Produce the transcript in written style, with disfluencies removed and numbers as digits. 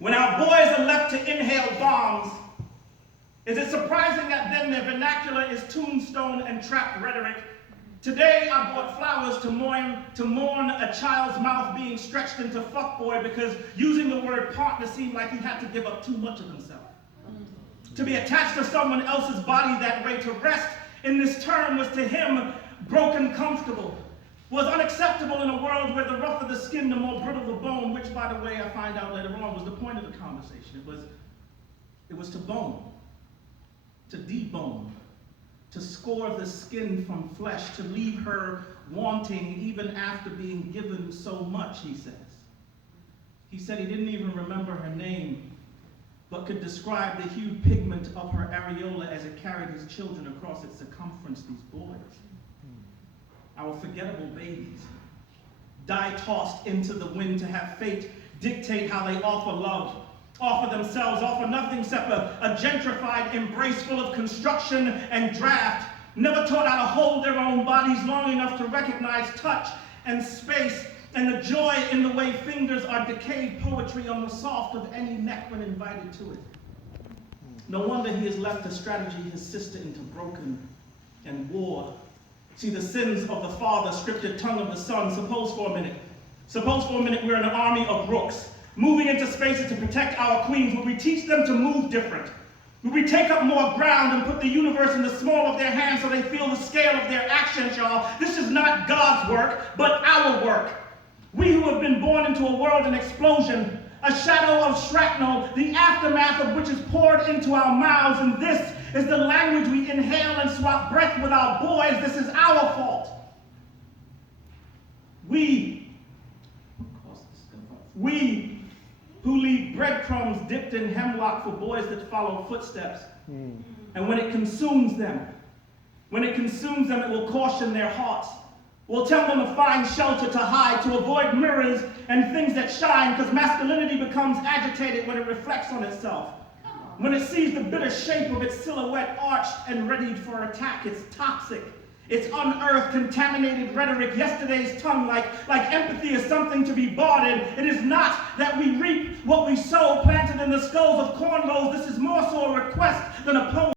When our boys are left to inhale bombs, is it surprising that then their vernacular is tombstone and trapped rhetoric? Today I bought flowers to mourn a child's mouth being stretched into fuckboy because using the word partner seemed like he had to give up too much of himself. To be attached to someone else's body that way, to rest in this term, was to him broken comfortable, was unacceptable in a world where the rougher the skin, the more brittle the bone, which, by the way, I find out later on was the point of the conversation. It was to bone, to debone, to score the skin from flesh, to leave her wanting even after being given so much, he says. He said he didn't even remember her name, but could describe the hued pigment of her areola as it carried his children across its circumference, these boys. Our forgettable babies, die-tossed into the wind to have fate dictate how they offer love, offer themselves, offer nothing except a gentrified embrace full of construction and draft, never taught how to hold their own bodies long enough to recognize touch and space and the joy in the way fingers are decayed poetry on the soft of any neck when invited to it. No wonder he has left a strategy his sister into broken and war. See, the sins of the father, scripted tongue of the son. Suppose for a minute we're an army of rooks, moving into spaces to protect our queens. Would we teach them to move different? Would we take up more ground and put the universe in the small of their hands so they feel the scale of their actions, y'all? This is not God's work, but our work. We who have been born into a world in explosion, a shadow of shrapnel, the aftermath of which is poured into our mouths, and this is the language we inhale and swap breath with our boys. This is our fault. We who leave breadcrumbs dipped in hemlock for boys that follow footsteps. And when it consumes them, it will caution their hearts. We'll tell them to find shelter to hide, to avoid mirrors and things that shine, because masculinity becomes agitated when it reflects on itself. When it sees the bitter shape of its silhouette arched and readied for attack, it's toxic. It's unearthed, contaminated rhetoric, yesterday's tongue, like empathy is something to be bought in. It is not that we reap what we sow, planted in the skulls of cornrows. This is more so a request than a poem.